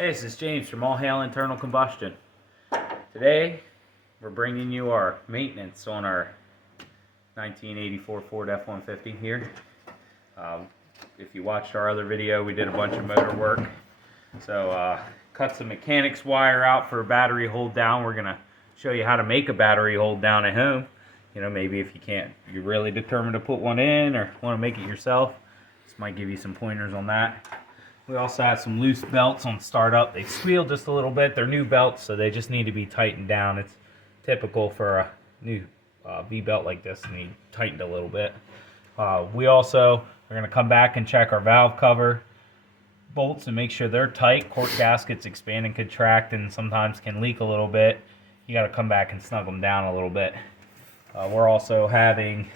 Hey, this is James from All Hail Internal Combustion. Today, we're bringing you our maintenance on our 1984 Ford F-150 here. If you watched our other video, we did a bunch of motor work. So, cut some mechanics wire out for a battery hold down. We're going to show you how to make a battery hold down at home. You know, maybe if you're really determined to put one in or want to make it yourself. This might give you some pointers on that. We also have some loose belts on startup. They squeal just a little bit. They're new belts, so they just need to be tightened down. It's typical for a new V-belt like this to need tightened a little bit. We also are going to come back and check our valve cover bolts and make sure they're tight. Cork gaskets expand and contract and sometimes can leak a little bit. You got to come back and snug them down a little bit. We're also having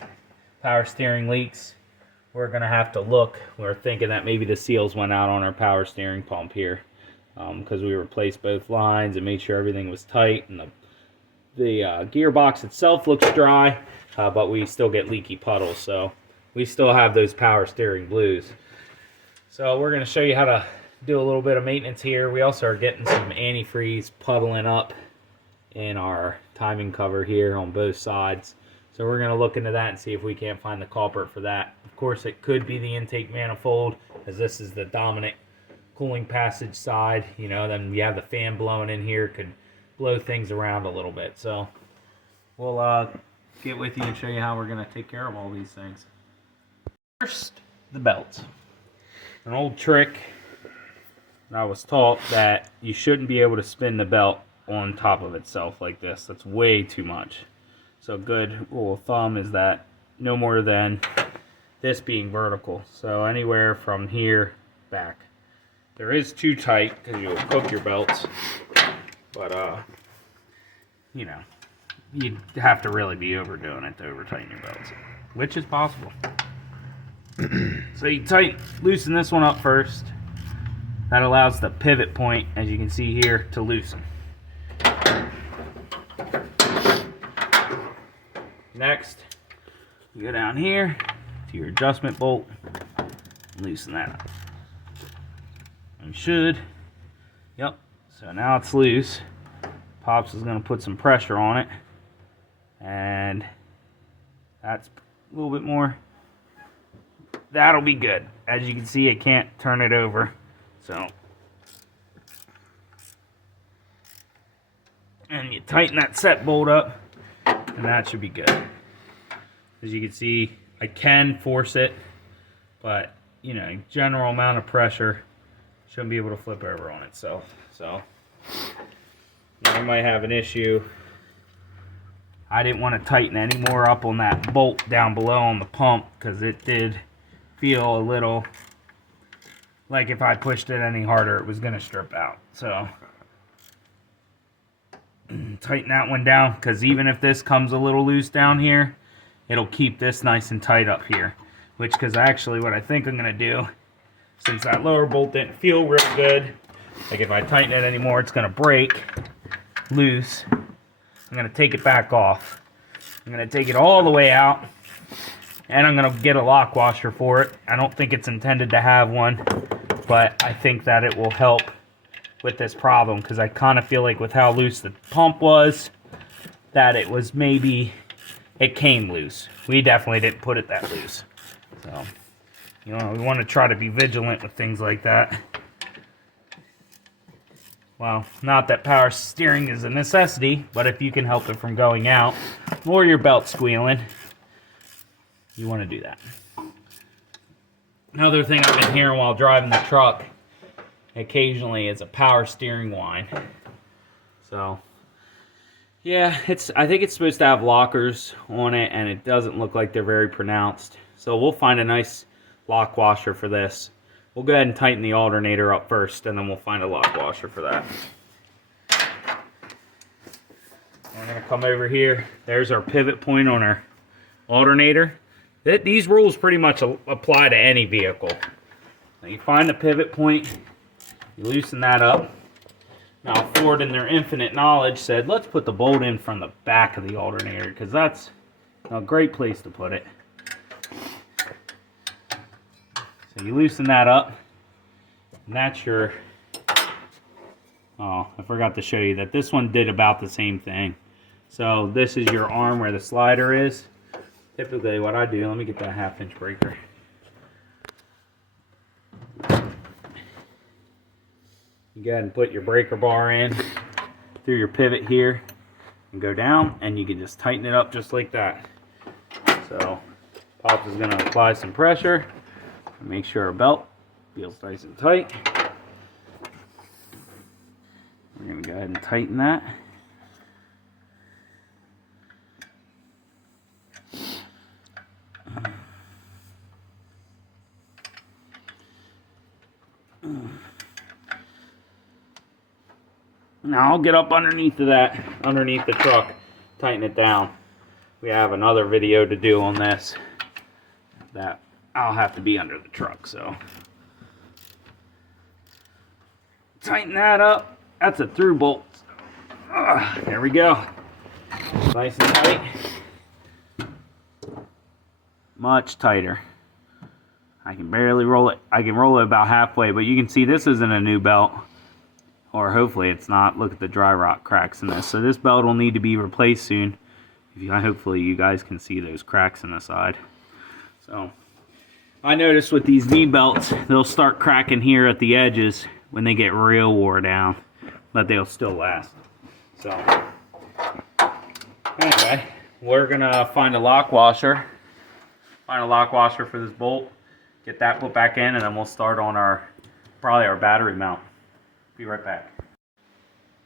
power steering leaks. We're going to have to look. We're thinking that maybe the seals went out on our power steering pump here because we replaced both lines and made sure everything was tight. And the gearbox itself looks dry, but we still get leaky puddles. So we still have those power steering blues. So we're going to show you how to do a little bit of maintenance here. We also are getting some antifreeze puddling up in our timing cover here on both sides. So we're going to look into that and see if we can't find the culprit for that. Of course, it could be the intake manifold, as this is the dominant cooling passage side. You know, then we have the fan blowing in here, could blow things around a little bit. So we'll get with you and show you how we're going to take care of all these things. First, the belts. An old trick that I was taught that you shouldn't be able to spin the belt on top of itself like this. That's way too much. So a good rule of thumb is that no more than this being vertical. So anywhere from here back. There is too tight because you'll cook your belts. But you know, you'd have to really be overdoing it to over tighten your belts, which is possible. So you loosen this one up first. That allows the pivot point, as you can see here, to loosen. Next, you go down here to your adjustment bolt and loosen that up. And should, yep, so now it's loose. Pops is going to put some pressure on it, and that's a little bit more. That'll be good. As you can see, I can't turn it over, so. And you tighten that set bolt up, and that should be good. As you can see, I can force it, but you know, general amount of pressure shouldn't be able to flip over on itself. So I might have an issue. I didn't want to tighten any more up on that bolt down below on the pump because it did feel a little like if I pushed it any harder it was going to strip out. So tighten that one down, because even if this comes a little loose down here, it'll keep this nice and tight up here. Which, because actually what I think I'm going to do, since that lower bolt didn't feel real good, like if I tighten it anymore it's going to break loose. I'm going to take it back off. I'm going to take it all the way out, and I'm going to get a lock washer for it. I don't think it's intended to have one, but I think that it will help with this problem, because I kind of feel like with how loose the pump was, that it was maybe, it came loose. We definitely didn't put it that loose. So, you know, we want to try to be vigilant with things like that. Well, not that power steering is a necessity, but if you can help it from going out, or your belt squealing, you want to do that. Another thing I've been hearing while driving the truck occasionally is a power steering whine. So yeah, I think it's supposed to have lockers on it, and it doesn't look like they're very pronounced. So we'll find a nice lock washer for this. We'll go ahead and tighten the alternator up first, and then we'll find a lock washer for that. We're going to come over here. There's our pivot point on our alternator. These rules pretty much apply to any vehicle. Now you find the pivot point, you loosen that up. Now Ford, in their infinite knowledge, said let's put the bolt in from the back of the alternator, because that's a great place to put it. So you loosen that up, and that's your Oh, I forgot to show you that this one did about the same thing. So this is your arm where the slider is. Typically what I do, let me get that 1/2 inch breaker. You go ahead and put your breaker bar in through your pivot here and go down, and you can just tighten it up just like that. So Pop is going to apply some pressure and make sure our belt feels nice and tight. We're going to go ahead and tighten that. Now I'll get up underneath of that, underneath the truck, tighten it down. We have another video to do on this that I'll have to be under the truck, so. Tighten that up. That's a through bolt. There we go. Nice and tight. Much tighter. I can barely roll it. I can roll it about halfway, but you can see this isn't a new belt. Or hopefully it's not. Look at the dry rot cracks in this. So this belt will need to be replaced soon. Hopefully you guys can see those cracks in the side. So I noticed with these V belts, they'll start cracking here at the edges when they get real wore down, but they'll still last. So anyway, we're gonna find a lock washer. Find a lock washer for this bolt. Get that put back in, and then we'll start on probably our battery mount. Be right back.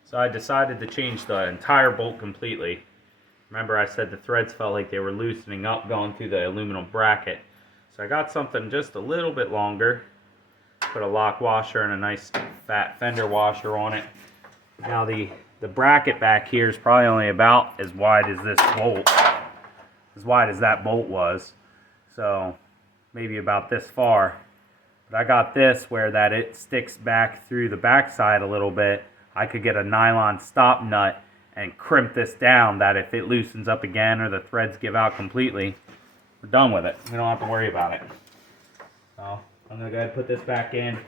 So I decided to change the entire bolt completely. Remember I said the threads felt like they were loosening up going through the aluminum bracket. So I got something just a little bit longer. Put a lock washer and a nice fat fender washer on it. Now the bracket back here is probably only about as wide as this bolt. As wide as that bolt was. So maybe about this far. But I got this where that it sticks back through the backside a little bit. I could get a nylon stop nut and crimp this down, that if it loosens up again or the threads give out completely, we're done with it. We don't have to worry about it. So I'm going to go ahead and put this back in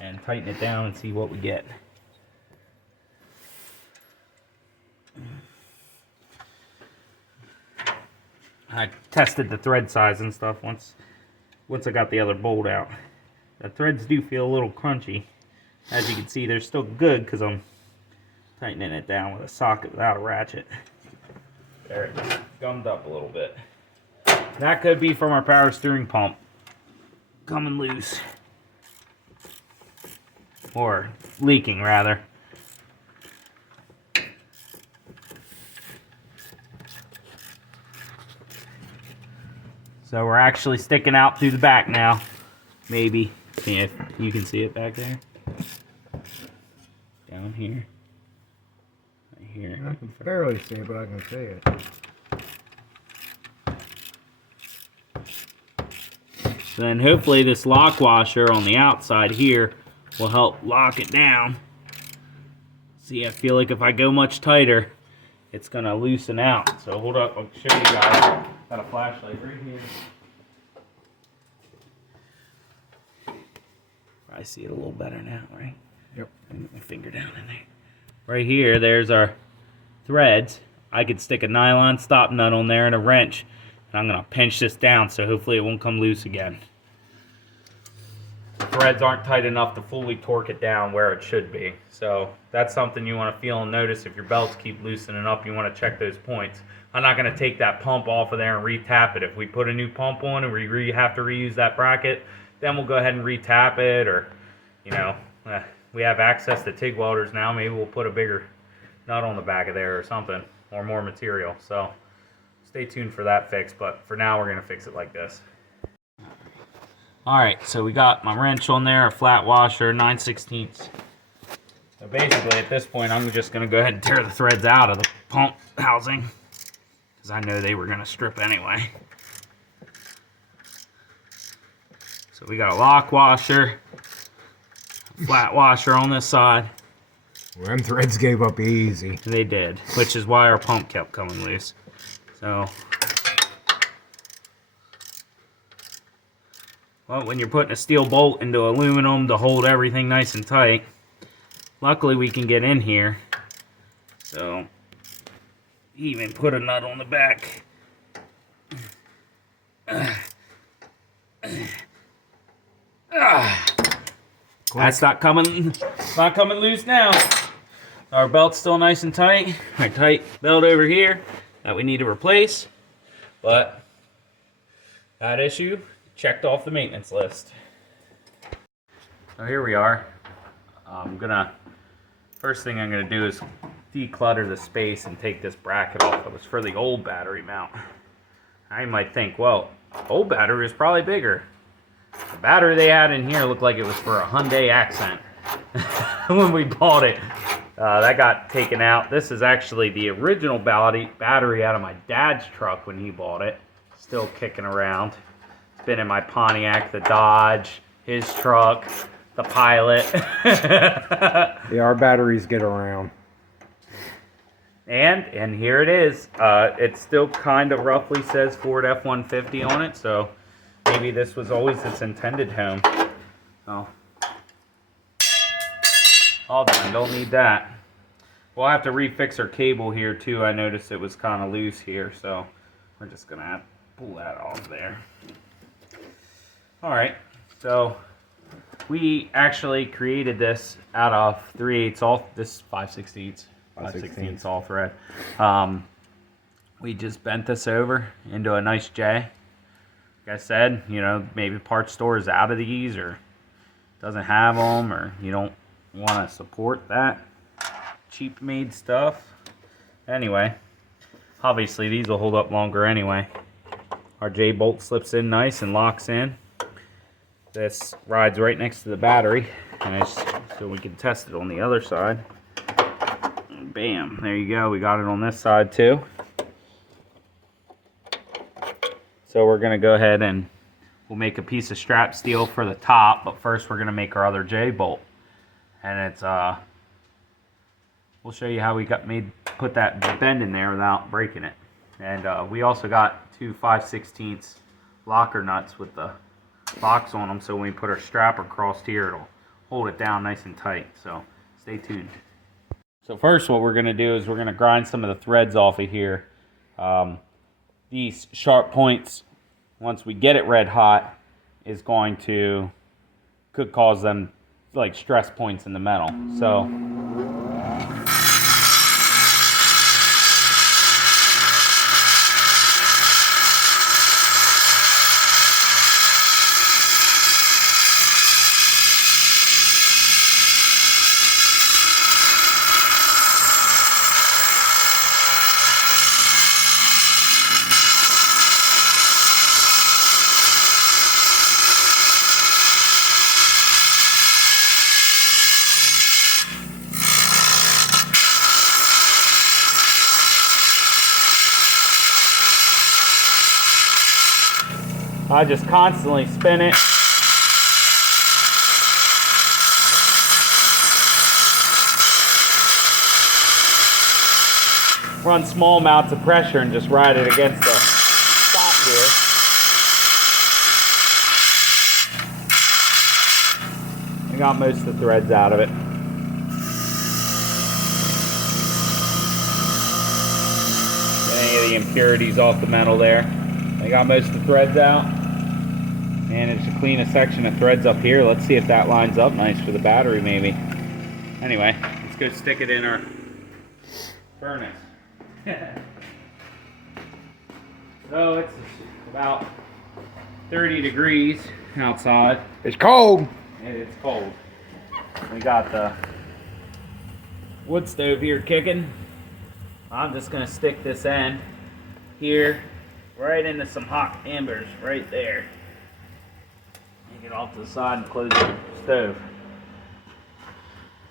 and tighten it down and see what we get. I tested the thread size and stuff once I got the other bolt out. The threads do feel a little crunchy. As you can see, they're still good because I'm tightening it down with a socket without a ratchet. There, it just gummed up a little bit. That could be from our power steering pump coming loose. Or leaking, rather. So we're actually sticking out through the back now. Maybe. See if you can see it back there. Down here. Right here. I can barely see it, but I can see it. So then hopefully this lock washer on the outside here will help lock it down. See, I feel like if I go much tighter, it's going to loosen out. So hold up, I'll show you guys. Got a flashlight right here. I see it a little better now, right? Yep. Put my finger down in there. Right here, there's our threads. I could stick a nylon stop nut on there and a wrench. And I'm going to pinch this down so hopefully it won't come loose again. The threads aren't tight enough to fully torque it down where it should be. So that's something you want to feel and notice. If your belts keep loosening up, you want to check those points. I'm not going to take that pump off of there and re-tap it. If we put a new pump on and we have to reuse that bracket, then we'll go ahead and re-tap it, or, you know, we have access to TIG welders now. Maybe we'll put a bigger nut on the back of there or something, or more material. So stay tuned for that fix, but for now we're going to fix it like this. Alright, so we got my wrench on there, a flat washer, 9/16. So basically at this point I'm just going to go ahead and tear the threads out of the pump housing, because I know they were going to strip anyway. So we got a lock washer, a flat washer on this side. Well, them threads gave up easy. They did, which is why our pump kept coming loose. So, well, when you're putting a steel bolt into aluminum to hold everything nice and tight, luckily we can get in here. So, even put a nut on the back. That's not coming loose now. Our belt's still nice and tight. Our tight belt over here that we need to replace. But that issue checked off the maintenance list. So here we are. First thing I'm gonna do is declutter the space and take this bracket off. It was for the old battery mount. I might think, well, old battery is probably bigger. The battery they had in here looked like it was for a Hyundai Accent when we bought it. That got taken out. This is actually the original battery out of my dad's truck when he bought it. Still kicking around. It's been in my Pontiac, the Dodge, his truck, the Pilot. Yeah, our batteries get around. And here it is. It still kind of roughly says Ford F-150 on it, so maybe this was always its intended home. Oh. All done, don't need that. We'll have to refix our cable here too. I noticed it was kind of loose here, so we're just gonna have to pull that off there. Alright, so we actually created this out of 3/8 all, this 5/16 all thread. We just bent this over into a nice J. Like I said, you know, maybe parts store is out of these or doesn't have them, or you don't want to support that cheap made stuff. Anyway, obviously these will hold up longer anyway. Our J bolt slips in nice and locks in. This rides right next to the battery, and so we can test it on the other side. And bam, there you go. We got it on this side too. So we're gonna go ahead and we'll make a piece of strap steel for the top, but first we're gonna make our other J bolt, and it's we'll show you how we put that bend in there without breaking it. And we also got two 5/16 locker nuts with the box on them, so when we put our strap across here, it'll hold it down nice and tight. So stay tuned. So first what we're gonna do is we're gonna grind some of the threads off of here. These sharp points, once we get it red hot, could cause them like stress points in the metal. So I just constantly spin it. Run small amounts of pressure and just ride it against the stop here. I got most of the threads out of it. Any of the impurities off the metal there. I got most of the threads out. Managed to clean a section of threads up here. Let's see if that lines up nice for the battery maybe. Anyway, let's go stick it in our furnace. So it's about 30 degrees outside. It's cold. It's cold. We got the wood stove here kicking. I'm just gonna stick this end here right into some hot embers right there. Take it off to the side and close the stove.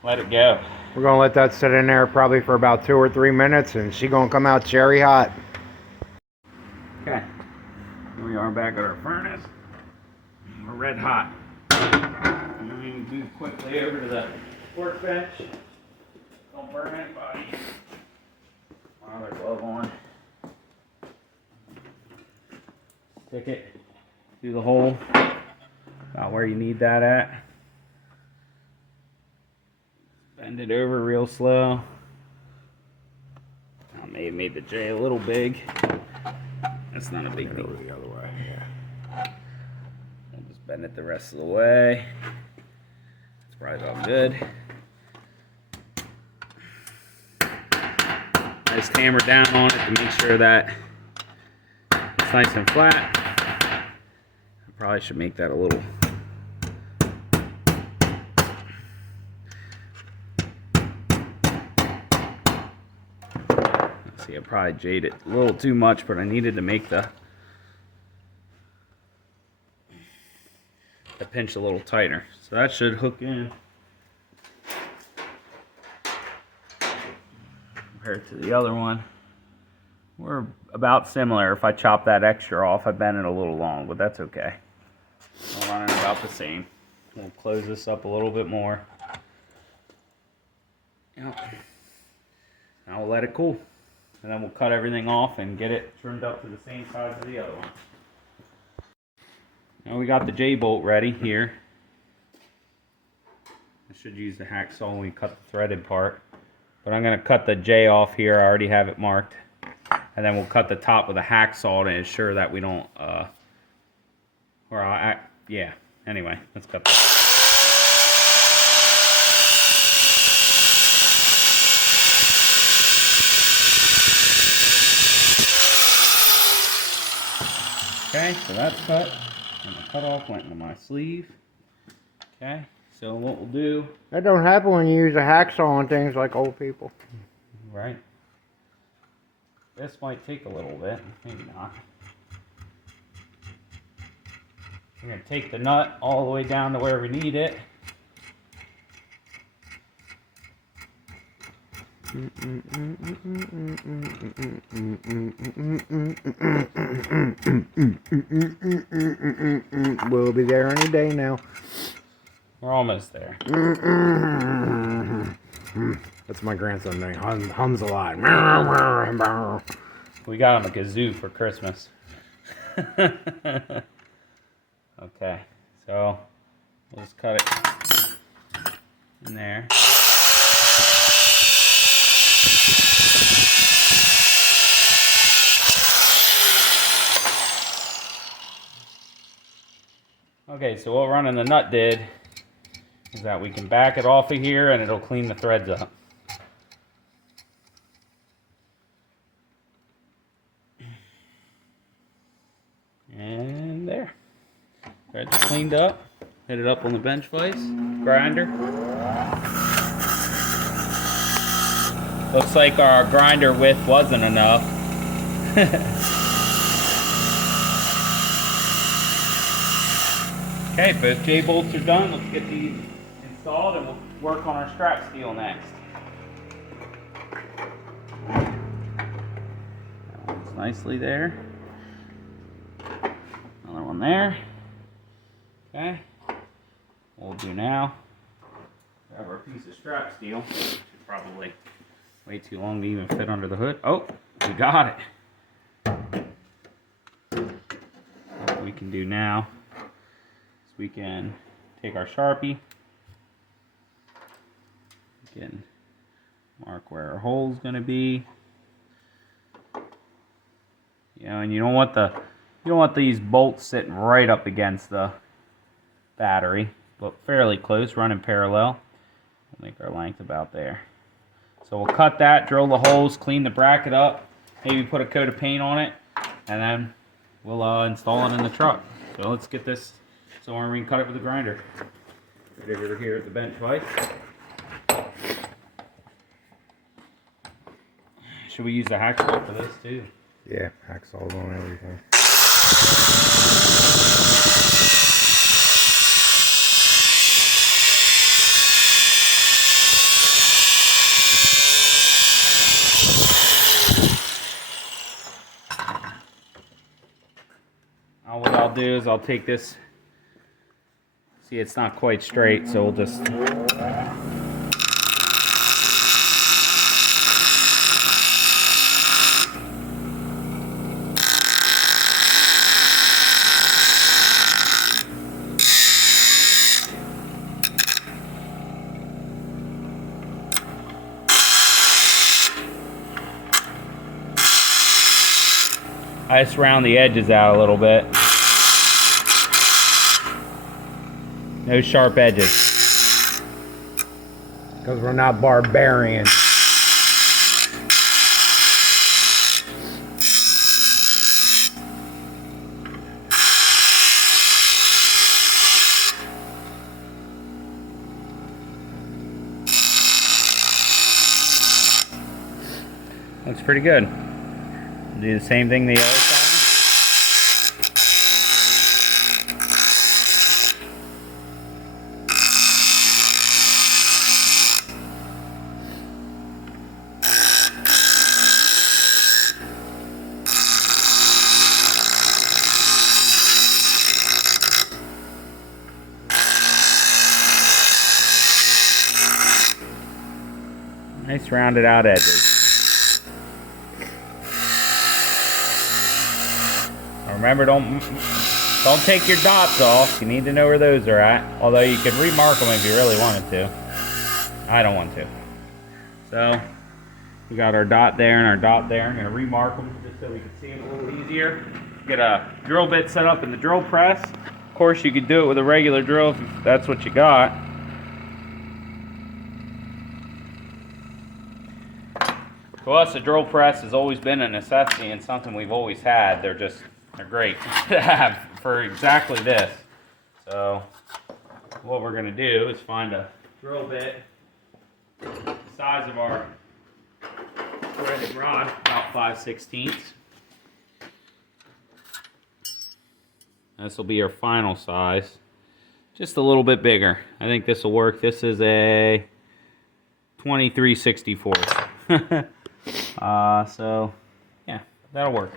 Let it go. We're gonna let that sit in there probably for about 2 or 3 minutes, and she's gonna come out cherry hot. Okay, here we are back at our furnace. We're red hot. And then we move quickly over to the workbench. Don't burn anybody. Another glove on. Stick it through the hole about where you need that at. Bend it over real slow. I may have made the J a little big. That's not a big deal. The other way, yeah. I'll just bend it the rest of the way. It's probably about good. Just hammer down on it to make sure that it's nice and flat. I probably should make that a little. See, I probably jaded it a little too much, but I needed to make the pinch a little tighter. So that should hook in compared to the other one. We're about similar. If I chop that extra off, I bent it a little long, but that's okay. We're running about the same. We'll close this up a little bit more. Yep. Now we'll let it cool. And then we'll cut everything off and get it trimmed up to the same size as the other one. Now we got the J-bolt ready here. I should use the hacksaw when we cut the threaded part. But I'm going to cut the J off here. I already have it marked. And then we'll cut the top with a hacksaw to ensure that we don't, yeah. Anyway, let's cut that. Okay, so that's cut. And the cutoff went into my sleeve. Okay, so what we'll do... That don't happen when you use a hacksaw on things like old people. Right. This might take a little bit, maybe not. We're going to take the nut all the way down to where we need it. We'll be there any day now. We're almost there. That's my grandson name. Hums a lot. We got him a kazoo for Christmas. Okay, so we'll just cut it in there. Okay, so what running the nut did is that we can back it off of here and it'll clean the threads up. And there. Threads cleaned up. Hit it up on the bench vise grinder. Looks like our grinder width wasn't enough. Okay, both J-bolts are done. Let's get these installed and we'll work on our strap steel next. That one's nicely there. Another one there. Okay. What we'll do now, grab our piece of strap steel. Should probably way too long to even fit under the hood. Oh, we got it. What we can do now is we can take our Sharpie. We can mark where our hole's going to be. You know, and you don't want these bolts sitting right up against the battery, but fairly close, running parallel. We'll make our length about there. So we'll cut that, drill the holes, clean the bracket up, maybe put a coat of paint on it, and then we'll install it in the truck. So let's get this somewhere we can cut it with a grinder. Right over here at the bench vise. Should we use the hacksaw for this too? Yeah, hacksaws on everything. What I'll do is I'll take this. See, it's not quite straight, so we'll just. I just round the edges out a little bit. No sharp edges. Because we're not barbarians. Looks pretty good. Do the same thing the other side. Nice rounded out edges. Remember, don't take your dots off. You need to know where those are at. Although you could remark them if you really wanted to. I don't want to. So we got our dot there and our dot there. I'm gonna remark them just so we can see them a little easier. Get a drill bit set up in the drill press. Of course, you could do it with a regular drill if that's what you got. To us, a drill press has always been a necessity and something we've always had. They're great to have for exactly this. So what we're going to do is find a drill bit the size of our threaded rod, about 5/16. This will be our final size, just a little bit bigger. I think this will work. This is a 23/64. So yeah, that'll work.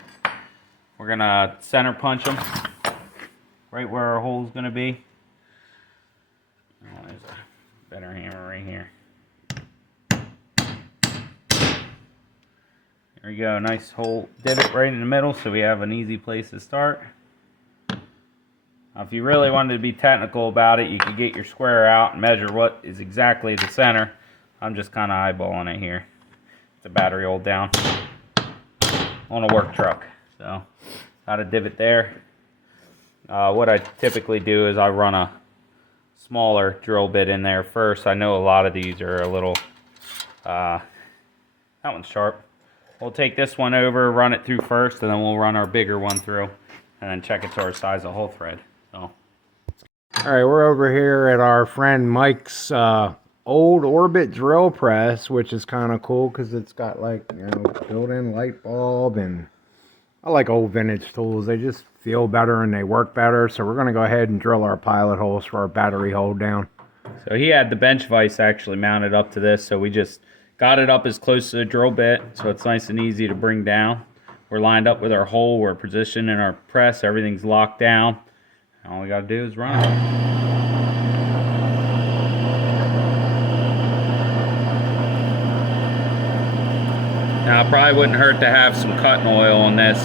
We're gonna center punch them right where our hole's gonna be. Oh, there's a better hammer right here. There we go, nice hole divot right in the middle, so we have an easy place to start. Now, if you really wanted to be technical about it, you could get your square out and measure what is exactly the center. I'm just kind of eyeballing it here. It's a battery hold down on a work truck. So, got a divot there. What I typically do is I run a smaller drill bit in there first. I know a lot of these are a little, that one's sharp. We'll take this one over, run it through first, and then we'll run our bigger one through, and then check it to our size of hole thread. So. All right, we're over here at our friend Mike's old Orbit drill press, which is kind of cool because it's got like, you know, built-in light bulb, and I like old vintage tools. They just feel better and they work better. So we're going to go ahead and drill our pilot holes for our battery hold down. So he had the bench vise actually mounted up to this, so we just got it up as close to the drill bit so it's nice and easy to bring down. We're lined up with our hole, we're positioned in our press, everything's locked down. All we got to do is run it. Now, it probably wouldn't hurt to have some cutting oil on this,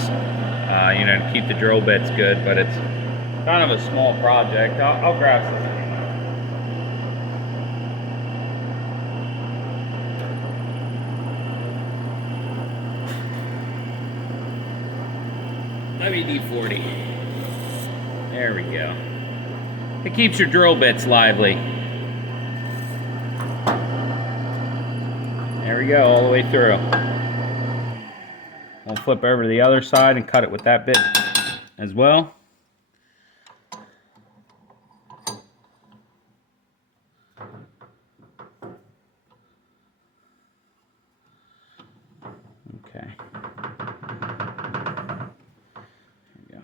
you know, to keep the drill bits good, but it's kind of a small project. I'll grab some. WD-40. There we go. It keeps your drill bits lively. There we go, all the way through. We'll flip over to the other side and cut it with that bit as well. Okay. There we go.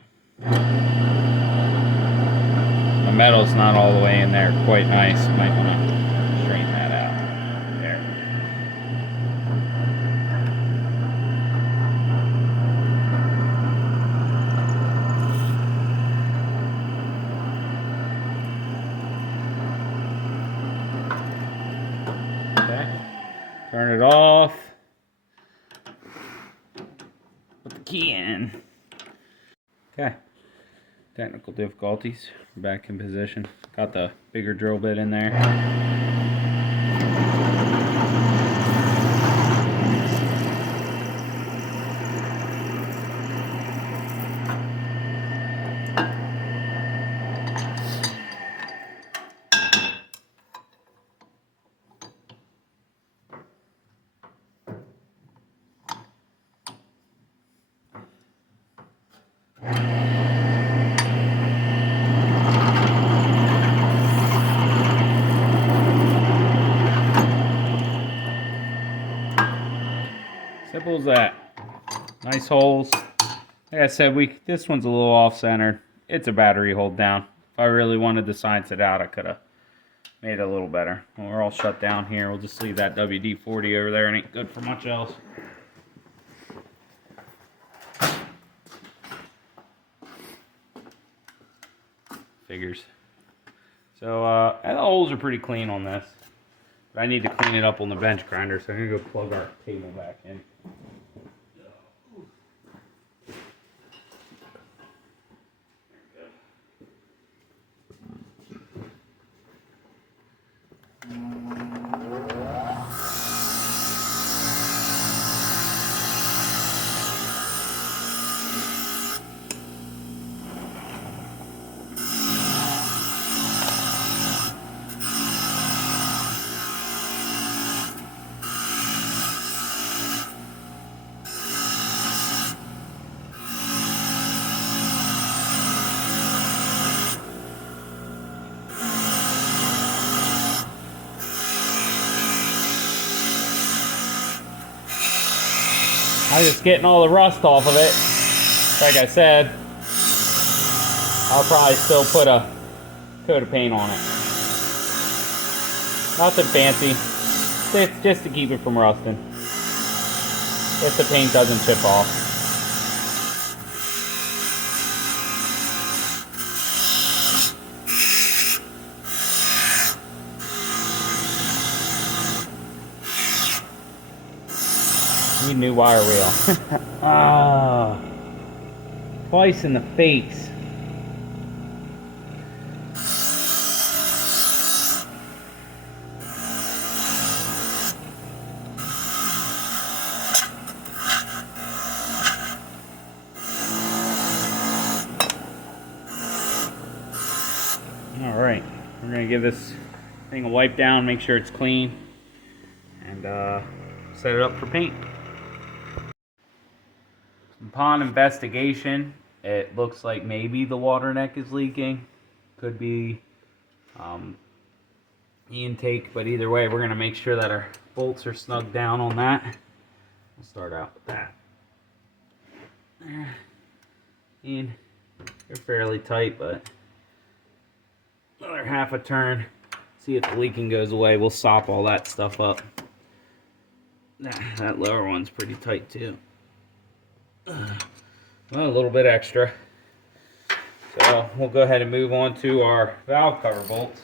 The metal's not all the way in there quite nice. Might want to straighten that out. There. Okay. Turn it off. Put the key in. Okay. Technical difficulties. Back in position. Got the bigger drill bit in there. Simple as that. Nice holes. Like I said, this one's a little off-centered. It's a battery hold down. If I really wanted to science it out, I could have made it a little better. When we're all shut down here, we'll just leave that WD-40 over there. It ain't good for much else. Figures. So, the holes are pretty clean on this. But I need to clean it up on the bench grinder, so I'm going to go plug our table back in. I'm just getting all the rust off of it. Like I said, I'll probably still put a coat of paint on it. Nothing fancy. It's just to keep it from rusting. If the paint doesn't chip off. Need a new wire wheel. Ah, twice in the face. All right, we're gonna give this thing a wipe down, make sure it's clean, and set it up for paint. Upon investigation, it looks like maybe the water neck is leaking. Could be the intake, but either way, we're going to make sure that our bolts are snug down on that. We'll start out with that. And they're fairly tight, but another half a turn. See if the leaking goes away. We'll sop all that stuff up. That lower one's pretty tight too. Well, a little bit extra. So we'll go ahead and move on to our valve cover bolts.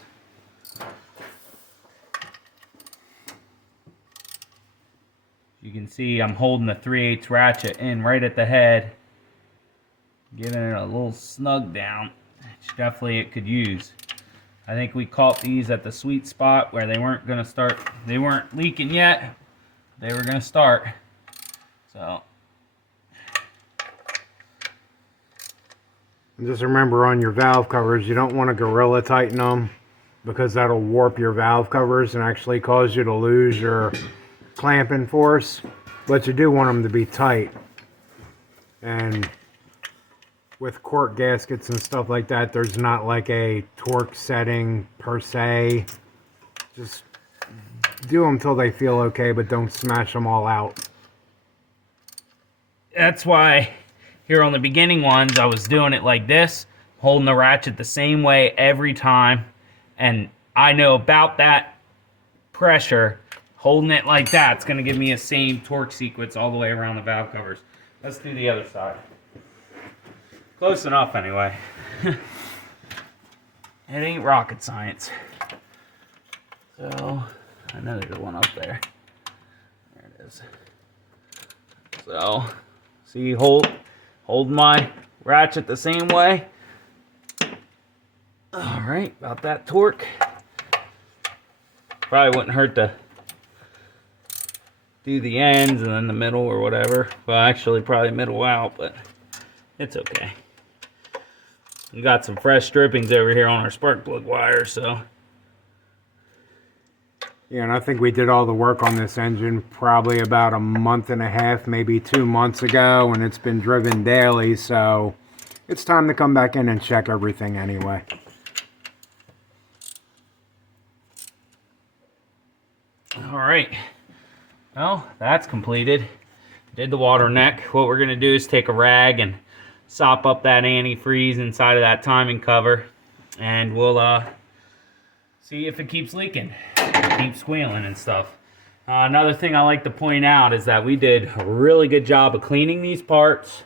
You can see I'm holding the 3/8 ratchet in right at the head, giving it a little snug down, which definitely it could use. I think we caught these at the sweet spot where they weren't going to start, they weren't leaking yet, they were going to start. So just remember, on your valve covers, you don't want to gorilla tighten them, because that'll warp your valve covers and actually cause you to lose your clamping force. But you do want them to be tight. And with cork gaskets and stuff like that, there's not like a torque setting per se. Just do them till they feel okay, but don't smash them all out. that's why here on the beginning ones, I was doing it like this, holding the ratchet the same way every time. And I know about that pressure, holding it like that, it's going to give me a same torque sequence all the way around the valve covers. Let's do the other side. Close enough anyway. It ain't rocket science. So, I know there's one up there. There it is. So, see, hold my ratchet the same way. Alright, about that torque. Probably wouldn't hurt to do the ends and then the middle or whatever. Well, actually, probably middle out, but it's okay. We got some fresh strippings over here on our spark plug wire, so. Yeah, and I think we did all the work on this engine probably about a month and a half, maybe 2 months ago, and it's been driven daily, so it's time to come back in and check everything anyway. All right. Well, that's completed. did the water neck. What we're gonna do is take a rag and sop up that antifreeze inside of that timing cover, and we'll see if it keeps leaking, keeps squealing and stuff. Another thing I like to point out is that we did a really good job of cleaning these parts.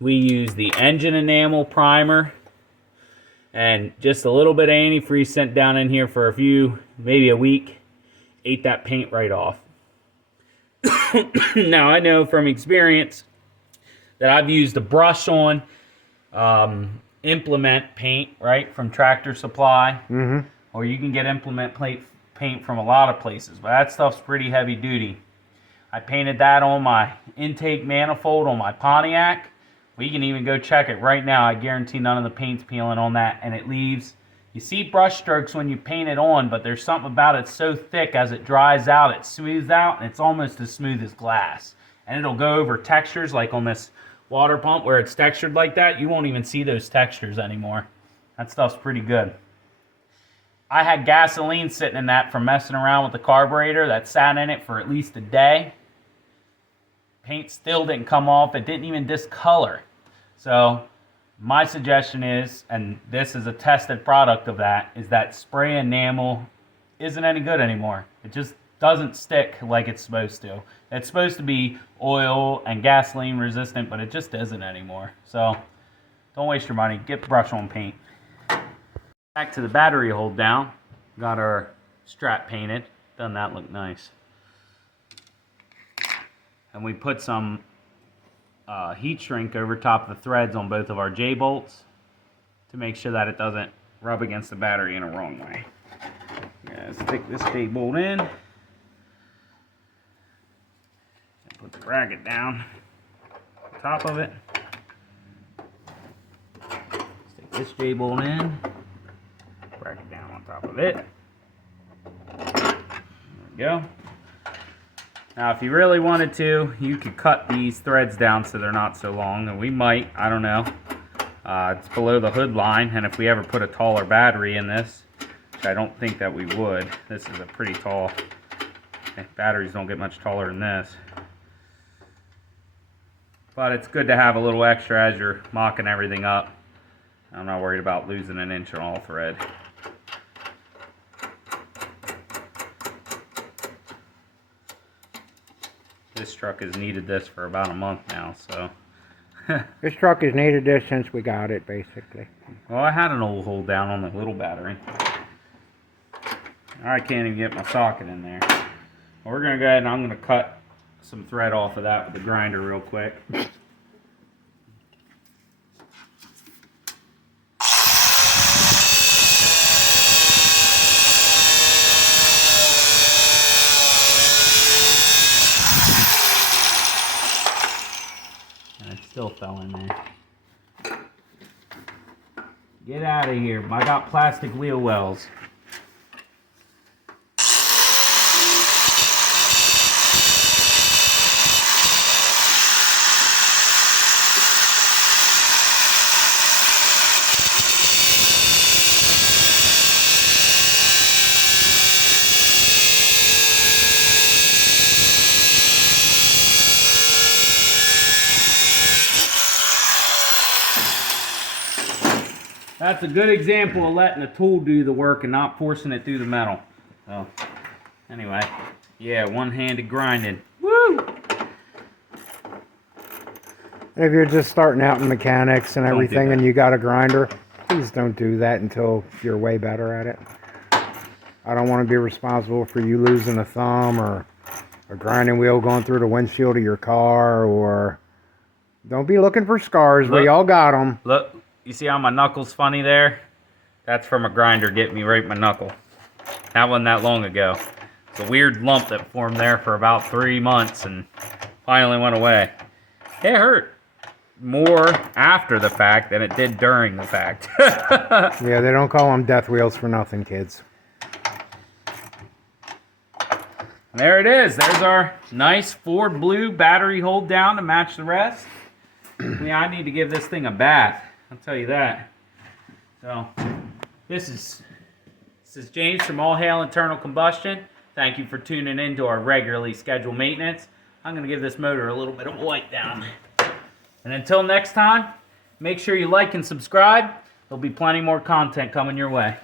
We used the engine enamel primer and just a little bit of antifreeze sent down in here for maybe a week. Ate that paint right off. Now I know from experience that I've used a brush on implement paint, right, from Tractor Supply. Mm-hmm. Or you can get implement paint from a lot of places, but that stuff's pretty heavy duty. I painted that on my intake manifold on my Pontiac. We can even go check it right now. I guarantee none of the paint's peeling on that, and it leaves, you see brush strokes when you paint it on, but there's something about it so thick as it dries out, it smooths out, and it's almost as smooth as glass. And it'll go over textures, like on this water pump where it's textured like that. You won't even see those textures anymore. That stuff's pretty good. I had gasoline sitting in that from messing around with the carburetor that sat in it for at least a day. Paint still didn't come off. It didn't even discolor. So my suggestion is, and this is a tested product of that, is that spray enamel isn't any good anymore. It just doesn't stick like it's supposed to. It's supposed to be oil and gasoline resistant, but it just isn't anymore. So don't waste your money. Get brush on paint. Back to the battery hold down. Got our strap painted. Doesn't that look nice? And we put some heat shrink over top of the threads on both of our J-bolts to make sure that it doesn't rub against the battery in a wrong way. Yeah, stick this J-bolt in. And put the bracket down on top of it. Stick this J-bolt in. Bracket down on top of it. There we go. Now, if you really wanted to, you could cut these threads down so they're not so long, and we might, I don't know. It's below the hood line, and if we ever put a taller battery in this, which I don't think that we would, this is a pretty tall, batteries don't get much taller than this. But it's good to have a little extra as you're mocking everything up. I'm not worried about losing an inch on all thread. This truck has needed this for about a month now, so. This truck has needed this since we got it, basically. Well, I had an old hold down on the little battery. I can't even get my socket in there. Well, we're going to go ahead and I'm going to cut some thread off of that with the grinder real quick. Still fell in there. Get out of here. I got plastic wheel wells. That's a good example of letting a tool do the work and not forcing it through the metal. So, anyway, yeah, one-handed grinding. Woo! If you're just starting out in mechanics and everything and you got a grinder, please don't do that until you're way better at it. I don't want to be responsible for you losing a thumb or a grinding wheel going through the windshield of your car, or don't be looking for scars. Look, we all got them. Look. You see how my knuckle's funny there? That's from a grinder getting me right in my knuckle. That wasn't that long ago. It's a weird lump that formed there for about 3 months and finally went away. It hurt more after the fact than it did during the fact. Yeah, they don't call them death wheels for nothing, kids. There it is. There's our nice Ford blue battery hold down to match the rest. Yeah, I need to give this thing a bath. I'll tell you that. So, this is James from All Hail Internal Combustion. Thank you for tuning in to our regularly scheduled maintenance. I'm going to give this motor a little bit of wipe down. And until next time, make sure you like and subscribe. There'll be plenty more content coming your way.